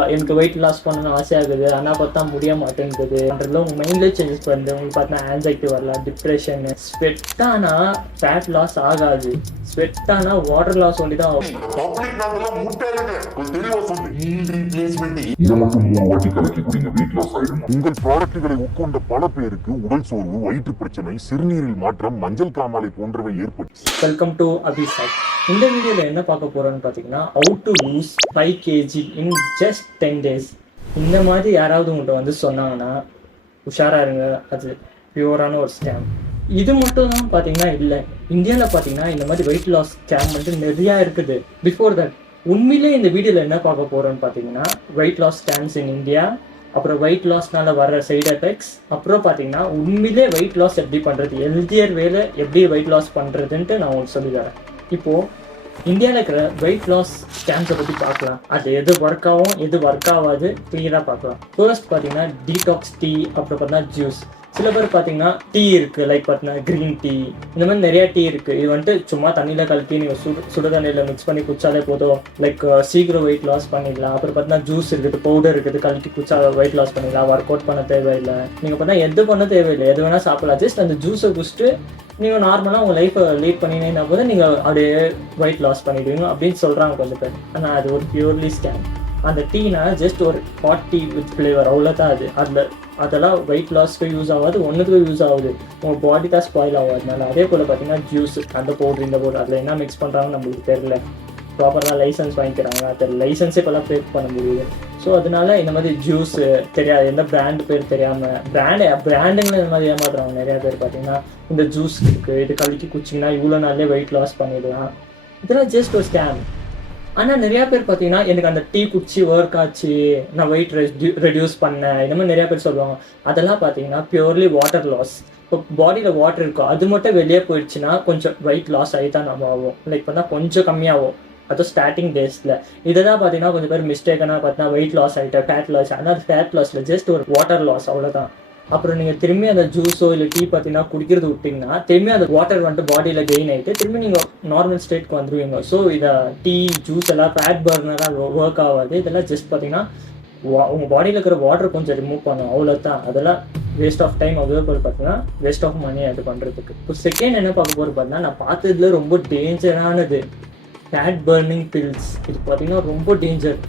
எனக்கு weight loss பண்ணணும்னு ஆசை ஆகுது, ஆனால் பார்த்தா முடிய மாட்டேங்குது. உங்கள் மைண்ட்லேயே சேஞ்சஸ் பண்ணுது. உங்களுக்கு பார்த்தா ஆன்சைட்டி வரலாம், டிப்ரெஷன். ஸ்வெட்டானா ஃபேட் லாஸ் ஆகாது, ஸ்வெட்டானா வாட்டர் லாஸ் ஒண்டி தான் ஆகும். உங்கள் ப்ராடக்ட்களை உட்கொண்ட பல பேருக்கு உடல் சோர்வு, வயிற்று பிரச்சனை, சிறுநீரில் மாற்றம், மஞ்சள் காமாலை போன்றவை ஏற்படும். வெல்கம் டு அபிசாய். இந்த வீடியோவில் என்ன பார்க்க போகிறோன்னு பார்த்தீங்கன்னா, how to lose 5 kg in just 10 days. இந்த மாதிரி யாராவது உங்கள்கிட்ட வந்து சொன்னாங்கன்னா உஷாராக இருங்க, அது பியூரான ஒரு ஸ்கேம். இது மட்டும் தான் பார்த்தீங்கன்னா இல்லை, இந்தியாவில் பார்த்தீங்கன்னா இந்த மாதிரி வெயிட் லாஸ் ஸ்கேம் வந்து நிறையா இருக்குது. பிஃபோர் தட் உண்மையிலே இந்த வீடியோவில் என்ன பார்க்க போகிறோன்னு பார்த்தீங்கன்னா, weight loss scams in India, அப்புறம் வெயிட் லாஸ்னால வர்ற சைடு எஃபெக்ட்ஸ், அப்புறம் பார்த்தீங்கன்னா உண்மையிலே வெயிட் லாஸ் எப்படி பண்ணுறது, ஹெல்த்தியர் வேல எப்படி வெயிட் லாஸ் பண்ணுறதுன்ட்டு நான் உங்களுக்கு சொல்லித்தரேன். இப்போது இந்தியாவில் இருக்கிற வெயிட் லாஸ் ஸ்கேம்ஸை பற்றி பார்க்கலாம். அது எது ஒர்க் ஆகும், எது ஒர்க் ஆகாது கிளியராக பார்க்கலாம். ஃபர்ஸ்ட் பார்த்தீங்கன்னா டீடாக்ஸ் டீ, அப்புறம் பார்த்தீங்கன்னா ஜூஸ். சில பேர் பார்த்தீங்கன்னா டீ இருக்குது, லைக் பார்த்தீங்கன்னா க்ரீன் டீ, இந்த மாதிரி நிறையா டீ இருக்குது. இது வந்துட்டு சும்மா தண்ணியில் கலக்கி நீங்கள் சுடு தண்ணியில் மிக்ஸ் பண்ணி குடிச்சாலே போதும், லைக் சீக்கிரம் வெயிட் லாஸ் பண்ணிடலாம். அப்புறம் பார்த்தீங்கன்னா ஜூஸ் இருக்குது, பவுடர் இருக்குது, கலக்கி குடிச்சா வெயிட் லாஸ் பண்ணிடலாம். ஒர்க் அவுட் பண்ண தேவையில்லை, நீங்கள் பார்த்தீங்கன்னா எது பண்ண தேவையில்லை, எது வேணால் சாப்பிடலாம். ஜஸ்ட் அந்த ஜூஸை குடிச்சிட்டு நீங்கள் நார்மலாக உங்கள் லைஃப்பை லீட் பண்ணினீங்கன்னா போது நீங்கள் அப்படியே வெயிட் லாஸ் பண்ணிடுவீங்க அப்படின்னு சொல்கிறாங்க கொஞ்சம் பேர். ஆனால் அது ஒரு பியூர்லி ஸ்கேம். அந்த டீனா ஜஸ்ட் ஒரு ஹாட் டீ வித் ஃப்ளேவர், அவ்வளோதான். அதெல்லாம் வெயிட் லாஸ்க்கு யூஸ் ஆகாது, ஒன்றுக்கு யூஸ் ஆகுது, உங்கள் பாடி தான் ஸ்பாயில் ஆகாதுனால. அதே போல் பார்த்தீங்கன்னா ஜூஸ், அந்த பவுடர் இந்த பவுடர், அதில் என்ன மிக்ஸ் பண்ணுறாங்கன்னு நம்மளுக்கு தெரியல. ப்ராப்பராக லைசன்ஸ் வாங்கிக்கிறாங்க, அதில் லைசன்ஸே இப்போல்லாம் பே பண்ண முடியுது. ஸோ அதனால இந்த மாதிரி ஜூஸ் தெரியாது, எந்த பிராண்டு பேர் தெரியாமல் பிராண்டுங்களை இந்த மாதிரி ஏமாத்துறாங்க நிறையா பேர். பார்த்தீங்கன்னா இந்த ஜூஸ் இருக்குது, இது கலக்கி குச்சிங்கன்னா இவ்வளோ நாள்லேயே வெயிட் லாஸ் பண்ணிடலாம். இதெல்லாம் ஜஸ்ட் ஒரு ஸ்கேம். ஆனால் நிறையா பேர் பார்த்தீங்கன்னா எனக்கு அந்த டீ குடிச்சு ஒர்க் ஆச்சு, நான் வெயிட் ரெடியூஸ் பண்ணேன், இந்த மாதிரி நிறையா பேர் சொல்லுவாங்க. அதெல்லாம் பார்த்தீங்கன்னா பியூர்லி வாட்டர் லாஸ். இப்போ பாடியில் வாட்டர் இருக்கும், அது மட்டும் வெளியே போயிடுச்சுன்னா கொஞ்சம் வெயிட் லாஸ் ஆகி தான் நம்ம ஆகும். லைக் பார்த்தா கொஞ்சம் கம்மியாகும், அதுவும் ஸ்டார்டிங் டேஸில். இதை தான் பார்த்தீங்கன்னா கொஞ்சம் பேர் மிஸ்டேக்கான பார்த்தீங்கன்னா வெயிட் லாஸ் ஆகிட்டேன், ஃபேட் லாஸ். ஆனால் அது ஃபேட் லாஸில் ஜஸ்ட் ஒரு வாட்டர் லாஸ், அவ்வளோதான். அப்புறம் நீங்கள் திரும்பி அந்த ஜூஸோ இல்லை டீ பார்த்தீங்கன்னா குடிக்கிறது விட்டிங்கன்னா திரும்பி அந்த வாட்டர் வந்துட்டு பாடியில் கெயின் ஆகிட்டு திரும்பி நீங்கள் நார்மல் ஸ்டேட்க்கு வந்துடுவீங்க. ஸோ இதை டீ ஜூஸ் எல்லாம் ஃபேட் பர்னராக ஒர்க் ஆகாது. இதெல்லாம் ஜஸ்ட் பார்த்தீங்கன்னா உங்கள் பாடியில் இருக்கிற வாட்டர் கொஞ்சம் ரிமூவ் பண்ணும், அவ்வளோதான். அதெல்லாம் வேஸ்ட் ஆஃப் டைம், அதே போல் பார்த்தீங்கன்னா வேஸ்ட் ஆஃப் மணி அது பண்ணுறதுக்கு. இப்போ செகண்ட் என்ன பார்க்க போகிறது பார்த்தீங்கன்னா, நான் பார்த்ததுல ரொம்ப டேஞ்சரானது ஃபேட் பர்னிங் பில்ஸ். இது பார்த்தீங்கன்னா ரொம்ப டேஞ்சர்.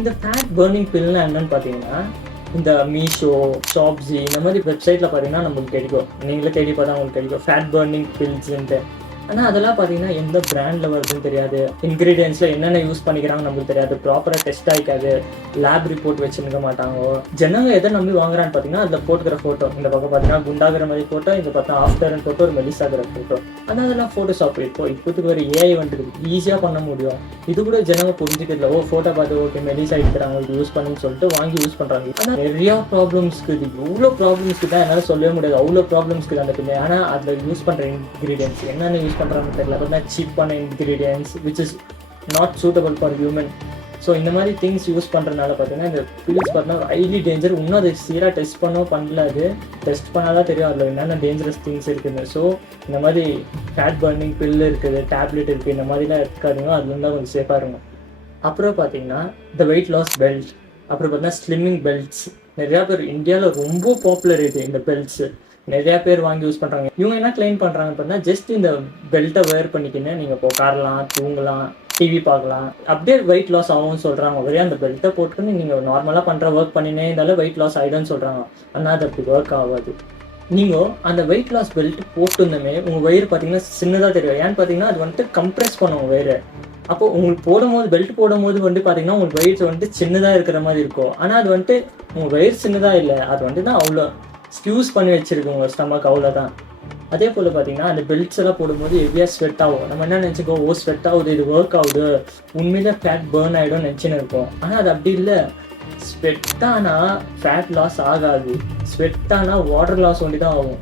இந்த ஃபேட் பர்னிங் பில்னா என்னன்னு பார்த்தீங்கன்னா, இந்த மீஷோ, ஷாப்ஸி இந்த மாதிரி வெப்சைட்டில் பார்த்தீங்கன்னா நம்மளுக்கு கிடைக்கும். நீங்களே தேடி பார்த்தா உங்களுக்கு கிடைக்கும் ஃபேட் பர்னிங் பில்ஸ்ன்ட்டு. ஆனால் அதெல்லாம் பார்த்தீங்கன்னா எந்த பிராண்டில் வருதுன்னு தெரியாது, இன்க்ரீடியன்ஸில் என்னென்ன யூஸ் பண்ணிக்கிறாங்க நம்மளுக்கு தெரியாது, ப்ராப்பராக டெஸ்ட் ஆகிக்காது, லேப் ரிப்போர்ட் வச்சுருக்க மாட்டாங்க. ஜனங்க எதை நம்பி வாங்குறான்னு பார்த்தீங்கன்னா அதில் போட்டுக்கிற ஃபோட்டோ, இந்த பக்கம் பார்த்தீங்கன்னா குண்டாகிற மாதிரி ஃபோட்டோ, இந்த பார்த்தா ஆஃப்டர்னு ஃபோட்டோ, ஒரு மெலிசாகிற ஃபோட்டோ. ஆனால் அதெல்லாம் ஃபோட்டோஷாப். இப்போதுக்கு ஒரு ஏஐ வந்துட்டு ஈஸியாக பண்ண முடியும். இது கூட ஜனங்க புரிஞ்சுக்கிறதுல, ஃபோட்டோ பார்த்து ஓகே மெலிசா இருக்கிறாங்க இது யூஸ் பண்ணுன்னு சொல்லிட்டு வாங்கி யூஸ் பண்ணுறாங்க. ஆனால் நிறையா ப்ராப்ளம்ஸ்க்கு, இது எவ்வளோ ப்ராப்ளம்ஸ்க்கு தான் என்னால் சொல்லவே முடியாது, அவ்வளோ ப்ராப்ளம்ஸ்க்கு தான் இருக்குது. ஆனால் அதில் யூஸ் பண்ணுற இன்க்ரீடியன்ஸ் என்னென்ன யூஸ் பண்ணுறாங்கன்னு தெரியல. பார்த்தீங்கன்னா சீப்பான ingredients which is not suitable for human. So இந்த மாதிரி திங்ஸ் யூஸ் பண்ணுறதுனால பார்த்தீங்கன்னா இந்த பில்ஸ் பார்த்தீங்கன்னா ஹைலி டேஞ்சர். இன்னும் அதை சீராக டெஸ்ட் பண்ணல, அது டெஸ்ட் பண்ணால் தான் தெரியும் அதில் என்னென்ன டேஞ்சரஸ் திங்ஸ் இருக்குதுன்னு. ஸோ இந்த மாதிரி ஃபேட் பர்னிங் பில் இருக்குது, டேப்லெட் இருக்குது, இந்த மாதிரிலாம் இருக்காதுங்க, அதுலேருந்து தான் கொஞ்சம் சேஃபாக இருக்கும். அப்புறம் பார்த்தீங்கன்னா இந்த வெயிட் லாஸ் பெல்ட், அப்புறம் பார்த்தீங்கன்னா ஸ்லிம்மிங் பெல்ட்ஸ். நிறையா பேர் இந்தியாவில் ரொம்ப பாப்புலர் இது இந்த பெல்ட்ஸு, நிறையா பேர் வாங்கி யூஸ் பண்ணுறாங்க. இவங்க என்ன கிளைம் பண்ணுறாங்க பார்த்தீங்கன்னா, ஜஸ்ட் இந்த பெல்ட்டை வேர் பண்ணிக்கின்னு நீங்கள் இப்போ உட்காரலாம், தூங்கலாம், டிவி பார்க்கலாம், அப்படியே வெயிட் லாஸ் ஆகும்னு சொல்கிறாங்க. ஒரே அந்த பெல்ட்டை போட்டுன்னு நீங்கள் நார்மலாக பண்ணுற ஒர்க் பண்ணினே இருந்தாலும் வெயிட் லாஸ் ஆகிடும்னு சொல்கிறாங்க. ஆனால் அது அப்படி ஒர்க் ஆகாது. நீங்கள் அந்த வெயிட் லாஸ் பெல்ட் போட்டுருந்தமே உங்கள் வயிறு பார்த்தீங்கன்னா சின்னதாக தெரியும். ஏன்னு பார்த்தீங்கன்னா அது வந்துட்டு கம்ப்ரெஸ் பண்ணுவோம் வயிறு. அப்போ உங்களுக்கு போடும்போது பெல்ட் போடும்போது வந்துட்டு பார்த்தீங்கன்னா உங்களுக்கு வயிறு வந்துட்டு சின்னதாக இருக்கிற மாதிரி இருக்கும். ஆனால் அது வந்துட்டு உங்கள் வயிறு சின்னதாக இல்லை, அது வந்துட்டு தான் அவ்வளோ ஸ்கியூஸ் பண்ணி வச்சுருக்கு உங்கள் ஸ்டமக், அவ்வளோதான். அதே போல் பார்த்தீங்கன்னா அந்த பெல்ட்ஸ் எல்லாம் போடும்போது ஹெவியாக ஸ்வெட் ஆகும். நம்ம என்ன நினச்சிக்கோ, ஸ்வெட் ஆகுது, இது ஒர்க் ஆகுது, உண்மையிலே ஃபேட் பர்ன் ஆகிடும்னு நினச்சின்னு இருக்கோம். ஆனால் அது அப்படி இல்லை. ஸ்வெட்டானா ஃபேட் லாஸ் ஆகாது, ஸ்வெட்டானா வாட்டர் லாஸ் ஒண்டி தான் ஆகும்.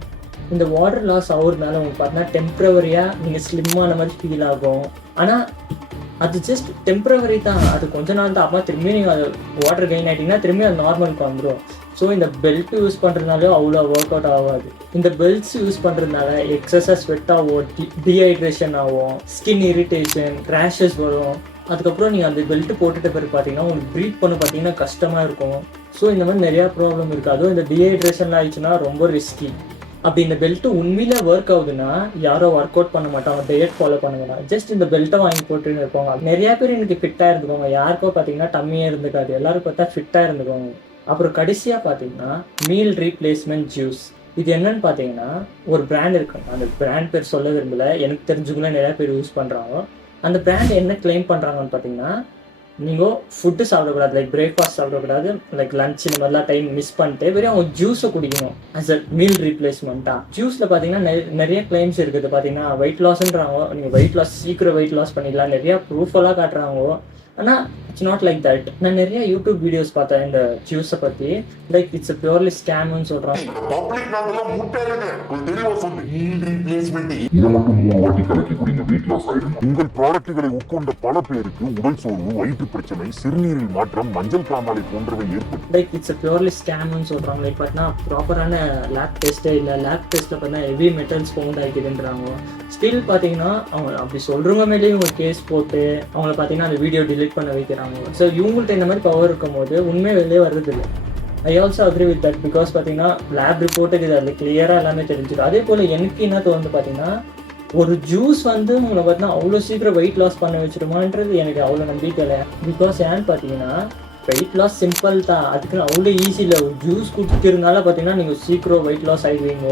இந்த வாட்டர் லாஸ் ஆகுறதுனால உங்களுக்கு பார்த்தீங்கன்னா டெம்ப்ரவரியாக நீங்கள் ஸ்லிம்மான மாதிரி ஃபீல் ஆகும். ஆனால் அது ஜஸ்ட் டெம்ப்ரவரி தான், அது கொஞ்ச நாள் தான். அப்போ திரும்பி நீங்கள் அது வாட்டர் கெயின் ஆகிட்டிங்கன்னா திரும்பி அது நார்மலுக்கு வந்துடும். ஸோ இந்த பெல்ட் யூஸ் பண்ணுறதுனால அவ்வளோ ஒர்க் அவுட் ஆகாது. இந்த பெல்ட்ஸ் யூஸ் பண்ணுறதுனால எக்ஸஸாக ஸ்வெட் ஆகும், டீஹைட்ரேஷன் ஆகும், ஸ்கின் இரிட்டேஷன், ரேஷஸ் வரும். அதுக்கப்புறம் நீங்கள் அந்த பெல்ட் போட்டுட்ட பிறகு பார்த்தீங்கன்னா உங்களுக்கு ப்ரீத் பண்ண பார்த்தீங்கன்னா கஷ்டமாக இருக்கும். ஸோ இந்த மாதிரி நிறையா ப்ராப்ளம் இருக்குது. அதுவும் இந்த டீஹைட்ரேஷன் ஆயிடுச்சுன்னா ரொம்ப ரிஸ்கி. அப்படி இந்த பெல்ட் உண்மையில ஒர்க் ஆகுதுன்னா யாரோ ஒர்க் அவுட் பண்ண மாட்டாங்க, டயட் ஃபாலோ பண்ண மாட்டாங்க, ஜஸ்ட் இந்த பெல்ட்டை வாங்கி போட்டுன்னு இருப்பாங்க. நிறைய பேர் எனக்கு ஃபிட்டாக இருந்துக்கோங்க, யாருக்கோ பார்த்தீங்கன்னா டம்மியாக இருந்துக்காது, எல்லாரும் பார்த்தா ஃபிட்டாக இருந்துக்கோங்க. அப்புறம் கடைசியாக பார்த்தீங்கன்னா மீல் ரீப்ளேஸ்மெண்ட் ஜூஸ். இது என்னன்னு பார்த்தீங்கன்னா ஒரு பிராண்ட் இருக்கு, அந்த பிராண்ட் பேர் சொல்ல விரும்பல, எனக்கு தெரிஞ்சுக்குள்ள நிறைய பேர் யூஸ் பண்ணுறாங்க. அந்த பிராண்ட் என்ன கிளைம் பண்ணுறாங்கன்னு பார்த்தீங்கன்னா, நீங்கள் ஃபுட்டு சாப்பிடக்கூடாது, லைக் பிரேக்ஃபாஸ்ட் சாப்பிடக்கூடாது, லைக் லஞ்ச் இந்த மாதிரிலாம் டைம் மிஸ் பண்ணிட்டு வெறும் அவங்க ஜூஸை குடிக்கணும் ஆஸ் அ மீல் ரீப்ளேஸ்மெண்ட்டாக. ஜூஸில் பார்த்தீங்கன்னா நிறைய கிளைம்ஸ் இருக்குது. பார்த்தீங்கன்னா வெயிட் லாஸ்ன்றாங்க, நீங்கள் வெயிட் லாஸ் சீக்கிரம் வெயிட் லாஸ் பண்ணிடலாம், நிறையா ப்ரூஃபெல்லாம் காட்டுறாங்க. ஆனால் இட்ஸ் நாட் லைக் தட். நான் நிறைய யூடியூப் வீடியோஸ் பார்த்தேன் இந்த ஜூஸை பற்றி, லைக் இட்ஸ் பியூர்லி ஸ்கேம்னு சொல்கிறாங்க. உங்கள் ப்ராடக்ட்களை உட்கொண்ட பல பேருக்கு உடல் சோர்வு, வயிற்று பிரச்சனை, சிறுநீரில் மாற்றம், மஞ்சள் காமாலை போன்றவை ஏற்படும். லைக் இட்ஸ் பியூர்லி ஸ்கேம்னு சொல்கிறாங்க. லைக் பார்த்தீங்கன்னா ப்ராப்பரான லேப் டெஸ்ட்டே இல்லை, லேப் டெஸ்ட்டில் பார்த்தீங்கன்னா ஹெவி மெட்டல்ஸ் ஃபவுண்ட் ஆகிக்குதுன்றாங்க. ஸ்டில் பார்த்தீங்கன்னா அவங்க அப்படி சொல்கிறவங்க மேலேயும் இவங்க கேஸ் போட்டு அவங்கள பார்த்தீங்கன்னா அந்த வீடியோ டிலீட் பண்ண வைக்கிறாங்க. ஸோ இவங்கள்ட்ட இந்த மாதிரி பவர் இருக்கும் போது உண்மையை வெளியே வர்றதில்லை. I also agree with that, because பார்த்தீங்கன்னா லேப் ரிப்போர்ட்டுக்கு இது அதில் கிளியராக எல்லாமே தெரிஞ்சிடும். அதே போல் எனக்கு என்ன தோணுது பார்த்தீங்கன்னா, ஒரு ஜூஸ் வந்து உங்களை பார்த்தீங்கன்னா அவ்வளோ சீக்கிரம் வெயிட் லாஸ் பண்ண வச்சிருமான்றது எனக்கு அவ்வளோ நம்பிக்கை இல்லை. பிகாஸ் ஏன்னு பார்த்தீங்கன்னா வெயிட் லாஸ் சிம்பிள் தான், அதுக்குன்னு அவ்வளோ ஈஸி இல்லை. ஒரு ஜூஸ் குடிக்கிறதுனால பார்த்தீங்கன்னா நீங்கள் சீக்கிரம் வெயிட் லாஸ் ஆகிடுவீங்க,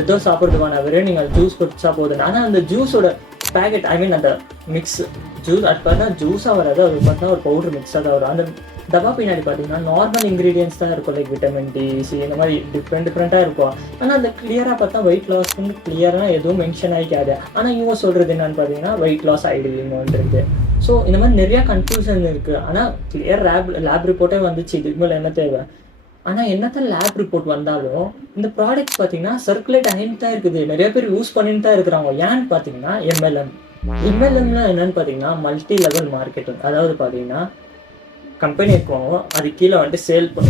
ஏதோ சாப்பிட்றதுக்கான வெறும் நீங்கள் ஜூஸ் குடிச்சா போதும். ஆனால் அந்த ஜூஸோட பேக்கெட், ஐ மீன் அந்த மிக்ஸ் ஜூஸ், அது பார்த்தா ஜூஸாக வராது, அது பார்த்தா ஒரு பவுடர் மிக்ஸாக தான் வரும். அந்த டப்பா பின்னாடி பார்த்தீங்கன்னா நார்மல் இன்க்ரீடியன்ஸ் தான் இருக்கும், லைக் விட்டமின் டி, சி, இந்த மாதிரி டிஃப்ரெண்ட்டாக இருக்கும். ஆனால் அந்த கிளியராக பார்த்தா வெயிட் லாஸ்ன்னு கிளியராக எதுவும் மென்ஷன் ஆகிக்காது. ஆனால் இவங்க சொல்கிறது என்னன்னு பார்த்தீங்கன்னா வெயிட் லாஸ் ஆகிடுவீங்கன்றது. ஸோ இந்த மாதிரி நிறையா கன்ஃபியூஷன் இருக்குது. ஆனால் கிளியர் லேப் ரிப்போர்ட்டே வந்துச்சு, இதுக்கு மேலே என்ன தேவை? ஆனால் என்னத்தான் லேப் ரிப்போர்ட் வந்தாலும் இந்த ப்ராடக்ட்ஸ் பார்த்தீங்கன்னா சர்க்குலேட் ஆகிட்டு தான் இருக்குது, நிறைய பேர் யூஸ் பண்ணிட்டு தான் இருக்கிறாங்க. ஏன்னு பார்த்தீங்கன்னா எம்எல்எம்னா என்னன்னு பார்த்தீங்கன்னா மல்டி லெவல் மார்க்கெட்டிங். அதாவது பார்த்தீங்கன்னா கம்பெனி வைக்குவாங்க, அது கீழே வந்துட்டு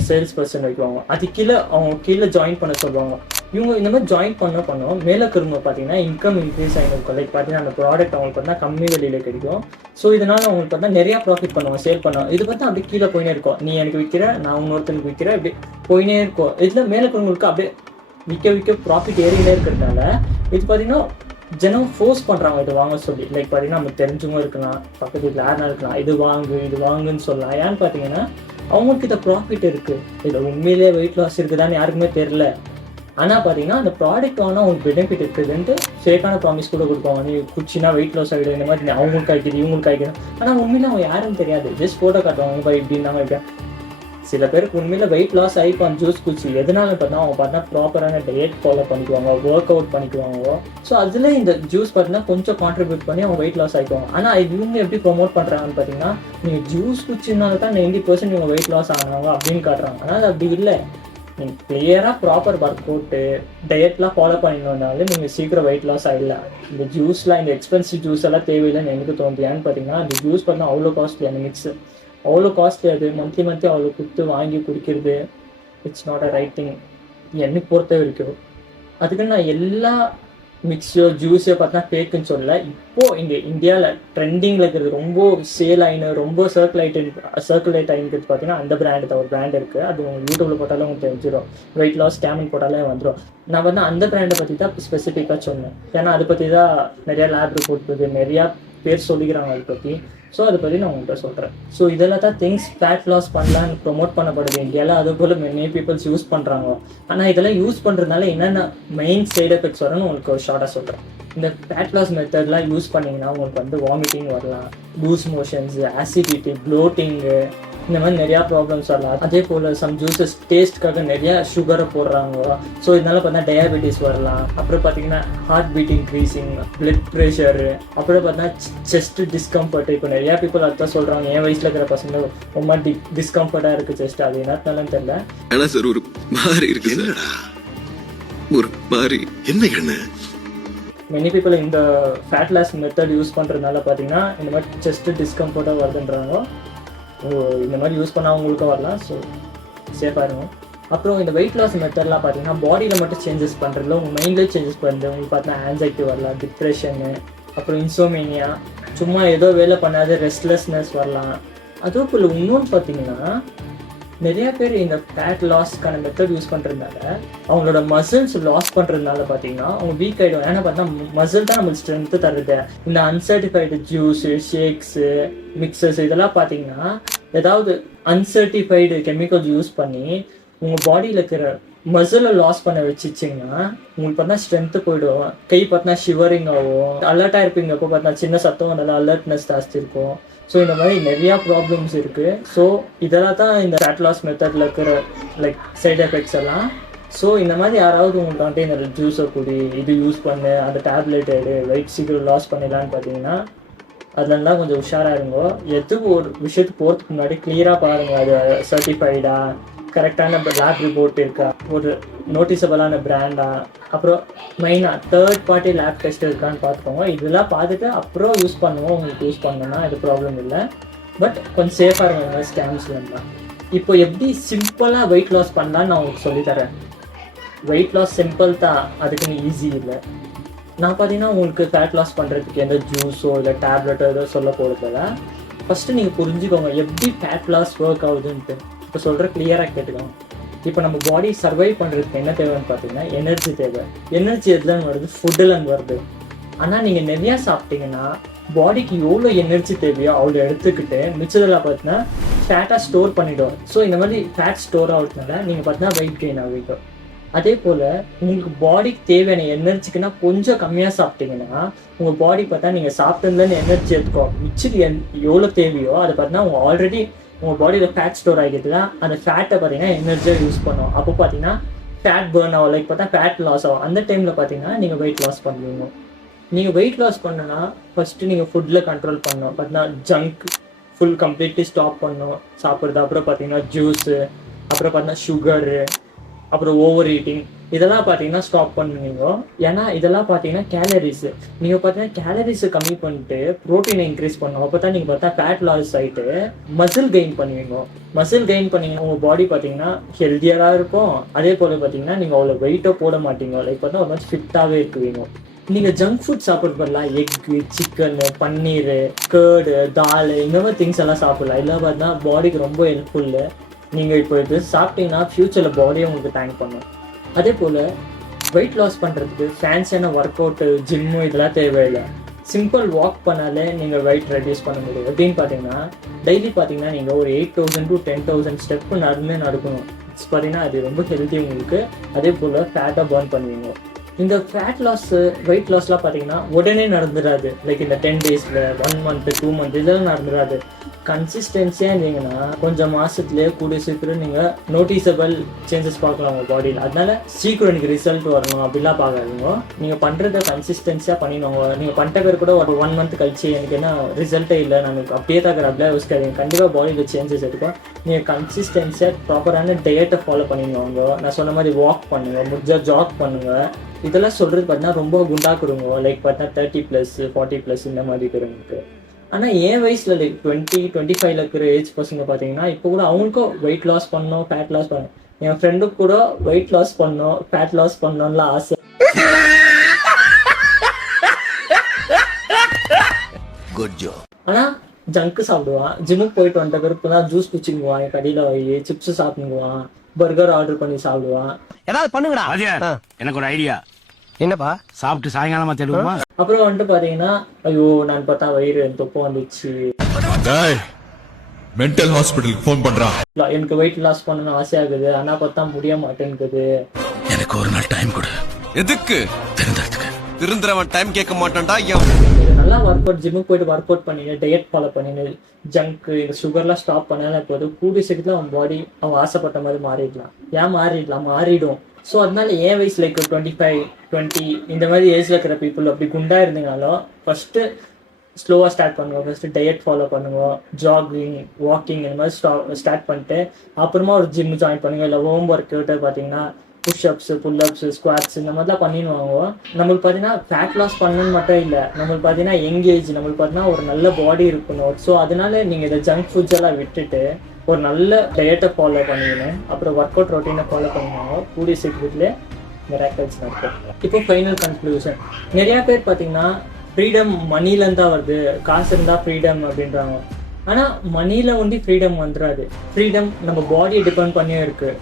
சேல்ஸ் பர்சன் வைக்குவாங்க, அது கீழே அவங்க கீழே ஜாயின் பண்ண சொல்லுவாங்க. இவங்க இந்த மாதிரி ஜாயின் பண்ணோம் மேலே இருக்கிறவங்க பார்த்தீங்கன்னா இன்கம் இன்க்ரீஸ் ஆகிருக்கும். லைக் பார்த்தீங்கன்னா அந்த ப்ராடக்ட் அவங்களுக்கு பார்த்தா கம்மி விலையில் கிடைக்கும். ஸோ இதனால் அவங்களுக்கு பார்த்தா நிறையா ப்ராஃபிட் பண்ணுவாங்க, சேல் பண்ணுவாங்க. இது பார்த்தா அப்படியே கீழே போயினே இருக்கும், நீ எனக்கு விற்கிற, நான் இன்னொருத்தனுக்கு விற்கிறேன், அப்படி போயினே இருக்கும். இதில் மேலே இருக்கிறவங்களுக்கு அப்படியே விற்க ப்ராஃபிட் ஏறிக்கிட்டே இருக்கிறதுனால இது பார்த்தீங்கன்னா ஜனம் ஃபோர்ஸ் பண்ணுறாங்க இது வாங்க சொல்லி. லைக் பார்த்தீங்கன்னா நம்ம தெரிஞ்சவங்க இருக்கலாம், பக்கத்து வீட்டில் யாருனா இருக்கலாம், இது வாங்குன்னு சொல்லலாம். ஏன்னு பார்த்தீங்கன்னா அவங்களுக்கு இதை ப்ராஃபிட் இருக்குது, இதில் உண்மையிலேயே வெயிட் லாஸ் இருக்குதான்னு யாருக்குமே தெரில. ஆனால் பார்த்தீங்கன்னா அந்த ப்ராடக்ட் வாங்கினா அவங்களுக்கு பெனிஃபிட் இருக்குதுன்ட்டு ஃபேக்கான ப்ராமிஸ் கூட கொடுப்பாங்க, நீ குச்சினா வெயிட் லாஸ் ஆகிடும், இந்த மாதிரி அவங்களுக்கு ஆகிக்குது இவங்களுக்கு ஆகிடும். ஆனால் உண்மையில அவங்க யாரும் தெரியாது, ஜஸ்ட் ஃபோட்டோ காட்டுவாங்க, இப்போ இப்படின்னாங்க இப்படியா. சில பேருக்கு உண்மையில வெயிட் லாஸ் ஆகிப்பான் ஜூஸ் குச்சி, எதனால பார்த்தா அவங்க பார்த்தா ப்ராப்பரான டயட் ஃபாலோ பண்ணிக்குவாங்க, ஒர்க் அவுட் பண்ணிக்குவாங்க. ஸோ அதில் இந்த ஜூஸ் பார்த்தீங்கன்னா கொஞ்சம் கான்ட்ரிபியூட் பண்ணி அவங்க வெயிட் லாஸ் ஆகிக்குவாங்க. ஆனால் இவங்க எப்படி ப்ரொமோட் பண்ணுறாங்கன்னு பார்த்தீங்கன்னா, நீங்கள் ஜூஸ் குச்சினால தான் 90% இவங்க வெயிட் லாஸ் ஆனாங்க அப்படின்னு காட்டுறாங்க. ஆனால் அது அப்படி இல்லை. நீங்கள் கிளியராக ப்ராப்பர் ஒர்க் அவுட்டு டயட்லாம் ஃபாலோ பண்ணினாலும் நீங்கள் சீக்கிரம் வெயிட் லாஸ் ஆகிடலாம். இந்த ஜூஸ்லாம், இந்த எக்ஸ்பென்சிவ் ஜூஸ் எல்லாம் தேவையில்லைன்னு எனக்கு தோணுது. ஏன்னு பார்த்தீங்கன்னா அந்த ஜூஸ் பார்த்தா அவ்வளோ காஸ்ட்லி, அந்த மிக்ஸு அவ்வளோ காஸ்ட்லி, அது மந்த்லி அவ்வளோ கொடுத்து வாங்கி குடிக்கிறது it's not a right thing என்னை பொறுத்த வரைக்கும். அதுக்கு நான் எல்லா மிக்ஸோ ஜூஸோ பார்த்தா ஃபேக்குன்னு சொல்லலை. இப்போது இங்கே இந்தியாவில் ட்ரெண்டிங்கில் இருக்கிறது, ரொம்ப சேல் ஆகினு, ரொம்ப சர்க்குலேட் ஆகிருக்கிறது பார்த்தீங்கன்னா அந்த பிராண்டு தான். ஒரு பிராண்ட் இருக்குது, அது உங்களுக்கு யூடியூப்பில் போட்டாலும் உங்களுக்கு தெரிஞ்சிடும், வெயிட் லாஸ் ஸ்கேமிங் போட்டாலே வந்துடும். நான் வந்து அந்த பிராண்டை பற்றி தான் ஸ்பெசிஃபிக்காக சொன்னேன், ஏன்னா அதை பற்றி தான் நிறையா லேப் ரிப்போர்ட் இருக்குது, நிறையா பேர் சொல்லிக்கிறாங்க அதை பற்றி. ஸோ அதை பற்றி நான் உங்கள்கிட்ட சொல்கிறேன். ஸோ இதெல்லாம் தான் திங்ஸ் ஃபேட் லாஸ் பண்ணலான்னு ப்ரொமோட் பண்ணப்படுது இந்தியாவில், அது போல் மெனி பீப்புள்ஸ் யூஸ் பண்ணுறாங்க. ஆனால் இதெல்லாம் யூஸ் பண்ணுறதுனால என்னென்ன மெயின் சைடு எஃபெக்ட்ஸ் வரும்னு உங்களுக்கு ஒரு ஷார்ட்டாக சொல்கிறேன். இந்த ஃபேட் லாஸ் மெத்தட்லாம் யூஸ் பண்ணிங்கன்னா உங்களுக்கு வந்து வாமிட்டிங் வரலாம், லூஸ் மோஷன்ஸ், ஆசிடிட்டி, ப்ளோட்டிங்கு, இந்த மாதிரி நிறையா ப்ராப்ளம்ஸ் வரலாம். அதே போல் சம் ஜூஸஸ் டேஸ்ட்காக நிறையா சுகரை போடுறாங்க. ஸோ இதனால பார்த்தா டயாபெட்டிஸ் வரலாம். அப்புறம் பார்த்தீங்கன்னா heart beat increasing, blood pressure, அப்புறம் பார்த்தீங்கன்னா செஸ்ட் டிஸ்கம்ஃபர்ட். இப்போ நிறையா பீப்புள் அதுதான் சொல்கிறாங்க, என் வயசில் இருக்கிற பசங்க ரொம்ப டிஸ்கம்ஃபர்ட்டாக இருக்குது செஸ்ட், அது என்னத்துனாலும் தெரியல. ஆனால் சார் ஒரு மாதிரி இருக்கு, ஒரு மாதிரி என்ன மெனி பீப்புள் இந்த ஃபேட் லாஸ் மெத்தட் யூஸ் பண்ணுறதுனால பார்த்தீங்கன்னா இந்த மாதிரி செஸ்ட் டிஸ்கம்ஃபர்ட்டாக வருதுன்றாங்க. இந்த மாதிரி யூஸ் பண்ணால் அவங்களுக்கும் வரலாம். ஸோ சேஃபாக இருக்கும். அப்புறம் இந்த வெயிட் லாஸ் மெத்தட்லாம் பார்த்தீங்கன்னா பாடியில் மட்டும் சேஞ்சஸ் பண்ணுறதுல உங்கள் மைண்ட்லேயே சேஞ்சஸ் பண்ணுறது. உங்களுக்கு பார்த்தீங்கன்னா ஆன்சைட்டி வரலாம், டிப்ரெஷனு, அப்புறம் இன்சோமேனியா, சும்மா ஏதோ வேலை பண்ணாது ரெஸ்ட்லெஸ்னஸ் வரலாம். அதுவும் போல் இன்னொன்று பார்த்தீங்கன்னா நிறைய பேர் இந்த ஃபேட் லாஸ்க்கான மெத்தட் யூஸ் பண்ணுறதுனால அவங்களோட மசில்ஸ் லாஸ் பண்ணுறதுனால பார்த்தீங்கன்னா அவங்க வீக் ஆகிடும். ஏன்னா பார்த்தீங்கன்னா மசில் தான் நம்மளுக்கு ஸ்ட்ரென்த்து தருது. இந்த அன்சர்டிஃபைடு ஜூஸு, ஷேக்ஸு, மிக்சர்ஸ் இதெல்லாம் பார்த்தீங்கன்னா ஏதாவது அன்சர்டிஃபைடு கெமிக்கல்ஸ் யூஸ் பண்ணி உங்கள் பாடியில் இருக்கிற மசிலை லாஸ் பண்ண வச்சிச்சிங்கன்னா உங்களுக்கு பார்த்தா ஸ்ட்ரென்த்து போயிடும். கை பார்த்தா ஷிவரிங் ஆகும். அலர்ட்டாக இருப்பீங்க. அப்போ பார்த்தா சின்ன சத்தம் நல்லா அலர்ட்னஸ் ஜாஸ்தி இருக்கும். ஸோ இந்த மாதிரி நிறையா ப்ராப்ளம்ஸ் இருக்குது. ஸோ இதெல்லாம் தான் இந்த ஃபேட் லாஸ் மெத்தடில் இருக்கிற லைக் சைட் எஃபெக்ட்ஸ் எல்லாம். ஸோ இந்த மாதிரி யாராவது உங்களுக்கு வந்துட்டு இந்த ஜூஸை குடி, இது யூஸ் பண்ணு, அந்த டேப்லெட் எடு, வெயிட் சீக்கிரம் லாஸ் பண்ணிடலான்னு பார்த்தீங்கன்னா அதெல்லாம் கொஞ்சம் உஷாராக இருங்கோ. எதுக்கு ஒரு விஷயத்துக்கு போகிறதுக்கு முன்னாடி கிளியராக பாருங்கள், அது சர்டிஃபைடா, கரெக்டான லேப் ரிப்போர்ட் இருக்கா, ஒரு நோட்டிசபிளான பிராண்டா, அப்புறம் மெயினாக தேர்ட் பார்ட்டி லேப் டெஸ்ட் இருக்கான்னு பார்த்துக்கோங்க. இதெல்லாம் பார்த்துட்டு அப்புறம் யூஸ் பண்ணுவோம். உங்களுக்கு யூஸ் பண்ணணும்னா இது ப்ராப்ளம் இல்லை. பட் கொஞ்சம் சேஃபாக இருங்க ஸ்கேம்ஸ்லாம். இப்போ எப்படி சிம்பிளாக வெயிட் லாஸ் பண்ணலான்னு நான் உங்களுக்கு சொல்லித்தரேன். வெயிட் லாஸ் சிம்பிள் தான், அதுக்குன்னு ஈஸி இல்லை. நான் பார்த்தீங்கன்னா உங்களுக்கு ஃபேட் லாஸ் பண்ணுறதுக்கு எந்த ஜூஸோ இல்லை டேப்லெட்டோ ஏதோ சொல்ல போகிறதில்ல. ஃபஸ்ட்டு நீங்கள் புரிஞ்சுக்கோங்க எப்படி ஃபேட் லாஸ் ஒர்க் ஆகுதுன்ட்டு. இப்போ சொல்கிற கிளியராக கேட்டுக்கோங்க. இப்போ நம்ம பாடி சர்வைவ் பண்ணுறதுக்கு என்ன தேவைன்னு பார்த்தீங்கன்னா எனர்ஜி தேவை. எனர்ஜி எதுலன்னு வருது? ஃபுட்டுலன்னு வருது. ஆனால் நீங்கள் நிறையா சாப்பிட்டீங்கன்னா பாடிக்கு எவ்வளோ எனர்ஜி தேவையோ அவ்வளோ எடுத்துக்கிட்டு மிச்சதெல்லாம் பார்த்தீங்கன்னா ஃபேட்டாக ஸ்டோர் பண்ணிவிடும். ஸோ இந்த மாதிரி ஃபேட் ஸ்டோர் ஆகுறதுனால நீங்கள் பார்த்தீங்கன்னா வெயிட் கெயின் ஆகிட்டு. அதே போல் உங்களுக்கு பாடிக்கு தேவையான எனர்ஜிக்குன்னா கொஞ்சம் கம்மியாக சாப்பிட்டீங்கன்னா உங்கள் பாடி பார்த்தா நீங்கள் சாப்பிட்டதுலேருந்து எனர்ஜி எடுத்துக்கோ. மிச்சது எவ்வளோ தேவையோ அதை பார்த்தீங்கன்னா உங்கள் ஆல்ரெடி உங்கள் பாடியில் ஃபேட் ஸ்டோர் ஆகிடுதுன்னா அந்த ஃபேட்டை பார்த்தீங்கன்னா எனர்ஜியாக யூஸ் பண்ணும். அப்போ பார்த்தீங்கன்னா ஃபேட் பர்ன் ஆகும், லைக் பார்த்தா ஃபேட் லாஸ் ஆகும். அந்த டைமில் பார்த்தீங்கன்னா நீங்கள் வெயிட் லாஸ் பண்ணுவீங்க. நீங்கள் வெயிட் லாஸ் பண்ணணும்னா ஃபஸ்ட்டு நீங்கள் ஃபுட்டில் கண்ட்ரோல் பண்ணணும். பார்த்தீங்கன்னா ஜங்க் ஃபுல் கம்ப்ளீட்லி ஸ்டாப் பண்ணணும் சாப்பிட்றது. அப்புறம் பார்த்தீங்கன்னா ஜூஸு, அப்புறம் பார்த்தீங்கன்னா சுகரு, அப்புறம் ஓவர் ஈட்டிங், இதெல்லாம் பார்த்தீங்கன்னா ஸ்டாப் பண்ணுவீங்க. ஏன்னா இதெல்லாம் பார்த்தீங்கன்னா கேலரிஸு. நீங்கள் பார்த்தீங்கன்னா கேலரிஸை கம்மி பண்ணிட்டு ப்ரோட்டீனை இன்க்ரீஸ் பண்ணணும். அப்போ தான் நீங்கள் பார்த்தா ஃபேட் லாஸ் ஆகிட்டு மசில் கெயின் பண்ணுவீங்க. மசில் கெயின் பண்ணிங்கன்னா உங்கள் பாடி பார்த்தீங்கன்னா ஹெல்த்தியாக இருக்கும். அதே போல் பார்த்தீங்கன்னா நீங்கள் அவ்வளோ வெயிட்டோ போட மாட்டீங்க. லைக் பார்த்தா ஒரு மாதிரி ஃபிட்டாகவே இருக்குவீங்க. நீங்கள் ஜங்க் ஃபுட் சாப்பிட்றது பதிலாக எக்கு, சிக்கனு, பன்னீர், கேர்டு, தால் இந்த மாதிரி திங்ஸ் எல்லாம் சாப்பிடலாம். இதெல்லாம் பார்த்தீங்கன்னா பாடிக்கு ரொம்ப ஹெல்ப்ஃபுல்லு. நீங்கள் இப்போ இது சாப்பிட்டீங்கன்னா ஃப்யூச்சரில் பாடியை உங்களுக்கு தேங்க் பண்ணும். அதே போல் வெயிட் லாஸ் பண்ணுறதுக்கு ஃபேன்ஸியான ஒர்க் அவுட்டு, ஜிம்மு இதெல்லாம் தேவையில்லை. சிம்பிள் வாக் பண்ணாலே நீங்கள் வெயிட் ரெடியூஸ் பண்ண முடியும். எப்படின்னு பார்த்தீங்கன்னா டெய்லி பார்த்தீங்கன்னா நீங்கள் ஒரு 8,000 to 10,000 ஸ்டெப்பு நடக்கணும். பார்த்தீங்கன்னா அது ரொம்ப ஹெல்த்தி உங்களுக்கு. அதே போல் ஃபேட்டாக பர்ன் பண்ணுவீங்க. இந்த ஃபேட் லாஸ், வெயிட் லாஸ்லாம் பார்த்தீங்கன்னா உடனே நடந்துடாது. லைக் இந்த 10 daysல, 1 month, 2 month இதெல்லாம் நடந்துடாது. கன்சிஸ்டன்சியாக இருந்தீங்கன்னா கொஞ்சம் மாதத்துலேயே கூடிய சீக்கிரம் நீங்கள் நோட்டிசபிள் சேஞ்சஸ் பார்க்கலாம் உங்கள் பாடியில். அதனால சீக்கிரம் எனக்கு ரிசல்ட் வரணும் அப்படிலாம் பார்க்காதீங்க. நீங்கள் பண்ணுறத கன்சிஸ்டன்சியாக பண்ணிடுவாங்க. நீங்கள் பண்ணிட்ட பேர் கூட ஒரு 1 month கழிச்சு எனக்கு என்ன ரிசல்ட்டே இல்லை, நமக்கு அப்படியே தான் அப்படியே யோசிக்காதீங்க. கண்டிப்பாக பாடியில் சேஞ்சஸ் இருக்கும். நீங்கள் கன்சிஸ்டன்சியாக ப்ராப்பரான டயட்டை ஃபாலோ பண்ணிடுவாங்க. நான் சொன்ன மாதிரி வாக் பண்ணுங்கள், முடிஞ்சால் ஜாக் பண்ணுங்கள். இதெல்லாம் சொல்கிறது பார்த்தீங்கன்னா ரொம்ப குண்டாக்குறவங்க, லைக் பார்த்தீங்கன்னா 30+, 40+ இந்த மாதிரி இருக்கிறவங்களுக்கு. ஆனால் என் வயசில் லைக் 20-25 இருக்கிற ஏஜ் பசங்க பார்த்தீங்கன்னா இப்போ கூட அவங்களுக்கும் வெயிட் லாஸ் பண்ணணும், ஃபேட் லாஸ் பண்ணணும். என் ஃப்ரெண்டுக்கு கூட வெயிட் லாஸ் பண்ணணும், ஃபேட் லாஸ் பண்ணணும்லாம் ஆசை. ஆனால் ஜங்க்கு சாப்பிடுவான். ஜிம்முக்கு போயிட்டு வந்த பிறகு தான் ஜூஸ் குச்சிக்குவான், என் கடையில் போய் சிப்ஸ் சாப்பிடுவான், பர்கர் ஆர்டர் பண்ணி சாப்பிடுவான். ஏதாவது பண்ணுங்கடா. எனக்கு ஒரு ஐடியா. என்னப்பா? சாப்பிட்டு சாயங்காலமா தேடுவோமா? அப்புறம் வந்துட்டு பாத்தீங்கன்னா ஐயோ நான் பார்த்தா வயிறு தொப்பம் வந்துச்சு, மென்டல் ஹாஸ்பிட்டலுக்கு ஃபோன் பண்றான், எனக்கு வெயிட் லாஸ் பண்ணணும்னு ஆசையாகுது ஆனா பார்த்தா முடிய மாட்டேங்குது. எனக்கு ஒரு நாள் டைம் கொடு. எதுக்கு? தெரிந்ததுக்கு. திருந்துறவன் டைம் கேட்க மாட்டான்டா. நல்லா ஒர்க் அவுட், ஜிம்முக்கு போயிட்டு ஒர்க் அவுட் பண்ணிடு, டயட் ஃபாலோ பண்ணிடு, ஜங்க் இந்த சுகர்லாம் ஸ்டாப் பண்ணாலும் போதும் கூடிய சீக்கிரத்தில் அவன் பாடி அவன் ஆசைப்பட்ட மாதிரி மாறிடலாம். ஏன் மாறிடும். ஸோ அதனால என் வயசு லைக் 25, 20 இந்த மாதிரி ஏஜில் இருக்கிற பீப்புள் அப்படி குண்டா இருந்தீங்கனாலும் ஃபஸ்ட்டு ஸ்லோவாக ஸ்டார்ட் பண்ணுவோம். ஃபஸ்ட்டு டயட் ஃபாலோ பண்ணுவோம், ஜாகிங், வாக்கிங் இந்த மாதிரி ஸ்டார்ட் பண்ணிட்டு அப்புறமா ஒரு ஜிம் ஜாயின் பண்ணுங்க. இல்லை ஹோம் ஒர்க் அவுட்டு பார்த்தீங்கன்னா புஷ்அப்ஸு, புல்அப்ஸு, ஸ்குவாட்ஸ் இந்த மாதிரிலாம் பண்ணிடுவாங்க. நம்மளுக்கு பார்த்தீங்கன்னா ஃபேட் லாஸ் பண்ணணும்னு மட்டும் இல்லை, நம்மளுக்கு பார்த்தீங்கன்னா எங்கேஜ், நம்மளுக்கு பார்த்தீங்கன்னா ஒரு நல்ல பாடி இருக்கணும். ஸோ அதனால நீங்கள் இந்த ஜங்க் ஃபுட்ஸ் எல்லாம் விட்டுட்டு ஒரு நல்ல டயட்டை ஃபாலோ பண்ணிக்கணும், அப்புறம் ஒர்க் அவுட் ரொட்டீனை ஃபாலோ பண்ணுவாங்க. கூடிய சீக்கிரத்துலேயே மிராக்கிள்ஸ் நடக்கும். இப்போ ஃபைனல் கன்க்ளூஷன், நிறையா பேர் பார்த்தீங்கன்னா ஃப்ரீடம் மணிலேருந்து தான் வருது, காசு இருந்தால் ஃப்ரீடம் அப்படின்றாங்க. ஆனால் மணியில் ஒண்டி ஃப்ரீடம் வந்துடாது. ஃப்ரீடம் நம்ம பாடியை டிபெண்ட் பண்ணியே இருக்குது.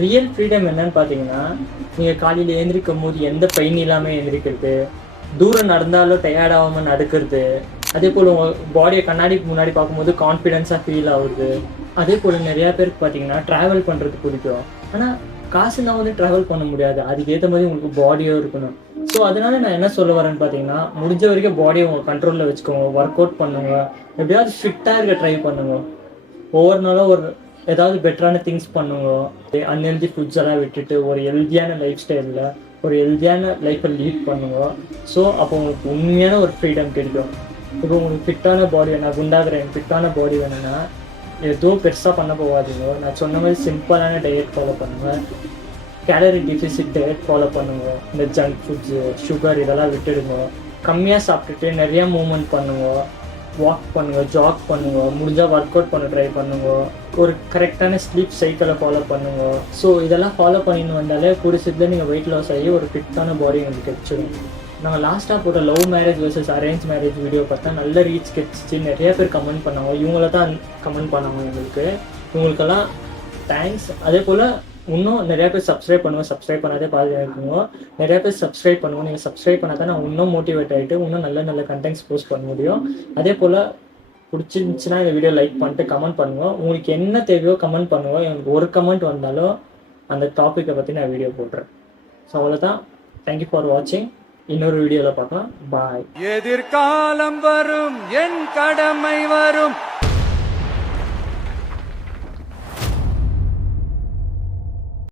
ரியல் ஃப்ரீடம் என்னன்னு பார்த்தீங்கன்னா, நீங்கள் காலையில் எழுந்திரிக்கும் போது எந்த பெயின் இல்லாமல் எழுந்திரிக்கிறது, தூரம் நடந்தாலும் டயர்ட் ஆகாமல் நடக்கிறது, அதே போல் உங்கள் பாடியை கண்ணாடிக்கு முன்னாடி பார்க்கும்போது கான்ஃபிடென்ஸாக ஃபீல் ஆகுது. அதே போல் நிறையா பேருக்கு பார்த்தீங்கன்னா ட்ராவல் பண்ணுறது பிடிக்கும். ஆனால் காசுனா வந்து ட்ராவல் பண்ண முடியாது, அதுக்கேற்ற மாதிரி உங்களுக்கு பாடியும் இருக்கணும். ஸோ அதனால நான் என்ன சொல்ல வரேன்னு பார்த்தீங்கன்னா, முடிஞ்ச வரைக்கும் பாடியை உங்கள் கண்ட்ரோலில் வச்சுக்கோங்க, ஒர்க் அவுட் பண்ணுங்க, எப்படியாவது ஃபிட்டாக இருக்க ட்ரை பண்ணுங்க, ஒவ்வொரு நாளும் ஒரு ஏதாவது பெட்டரான திங்ஸ் பண்ணுங்க, அன்ஹெல்தி ஃபுட்ஸ் எல்லாம் விட்டுட்டு ஒரு ஹெல்த்தியான லைஃப் ஸ்டைலில் ஒரு ஹெல்த்தியான லைஃப்பை லீட் பண்ணுங்க. ஸோ அப்போ உங்களுக்கு உண்மையான ஒரு ஃப்ரீடம் கிடைக்கும். இப்போ உங்களுக்கு ஃபிட்டான பாடி வேணும், குண்டாகிறேன் ஃபிட்டான பாடி வேணும்னா ஏதோ பெருசாக பண்ண போகாதீங்க. நான் சொன்ன மாதிரி சிம்பிளான டயட் ஃபாலோ பண்ணுங்கள், கேலரி டிஃபிசிட் டயட் ஃபாலோ பண்ணுங்க, இந்த ஜங்க் ஃபுட்ஸு சுகர் இதெல்லாம் விட்டுடுங்க, கம்மியாக சாப்பிட்டுட்டு நிறையா மூவ்மெண்ட் பண்ணுங்க, வாக் பண்ணுங்க, ஜாக் பண்ணுங்க, முடிஞ்சால் ஒர்க் அவுட் பண்ண ட்ரை பண்ணுங்க, ஒரு கரெக்டான ஸ்லீப் சைக்கிளை ஃபாலோ பண்ணுங்க. ஸோ இதெல்லாம் ஃபாலோ பண்ணின்னு வந்தாலே கூடிய நீங்கள் வெயிட் லாஸ் ஆகி ஒரு ஃபிட்டான பாடி உங்களுக்கு கிடைச்சிடும். நாங்கள் லாஸ்ட்டாக போட்ட love marriage versus arrange marriage video பார்த்தா நல்ல ரீச் கிடைச்சிச்சு, நிறைய பேர் கமெண்ட் பண்ணாங்க, இவங்கள தான் கமெண்ட் பண்ணாங்க எங்களுக்கு. இவங்களுக்கெல்லாம் தேங்க்ஸ். அதே போல் இன்னும் நிறையா பேர் சப்ஸ்கிரைப் பண்ணுவோம், சப்ஸ்கிரைப் பண்ணாதே பாதுகாக்குங்க, நிறையா பேர் சப்ஸ்கிரைப் பண்ணுவோம். நீங்கள் சப்ஸ்கிரைப் பண்ணால் தான் நான் இன்னும் மோட்டிவேட் ஆகிட்டு இன்னும் நல்ல நல்ல கண்டென்ட்ஸ் போஸ்ட் பண்ண முடியும். அதே போல் பிடிச்சிருந்துச்சுன்னா இந்த வீடியோ லைக் பண்ணிட்டு கமெண்ட் பண்ணுங்கள். உங்களுக்கு என்ன தேவையோ கமெண்ட் பண்ணுங்கள். எனக்கு ஒரு கமெண்ட் வந்தாலும் அந்த டாப்பிக்கை பற்றி நான் வீடியோ போடுறேன். ஸோ அவ்வளோதான். தேங்க்யூ ஃபார் வாட்சிங். இன்னொரு வீடியோவில் பார்க்கலாம். பாய். எதிர்காலம் வரும், என் கடமை வரும்.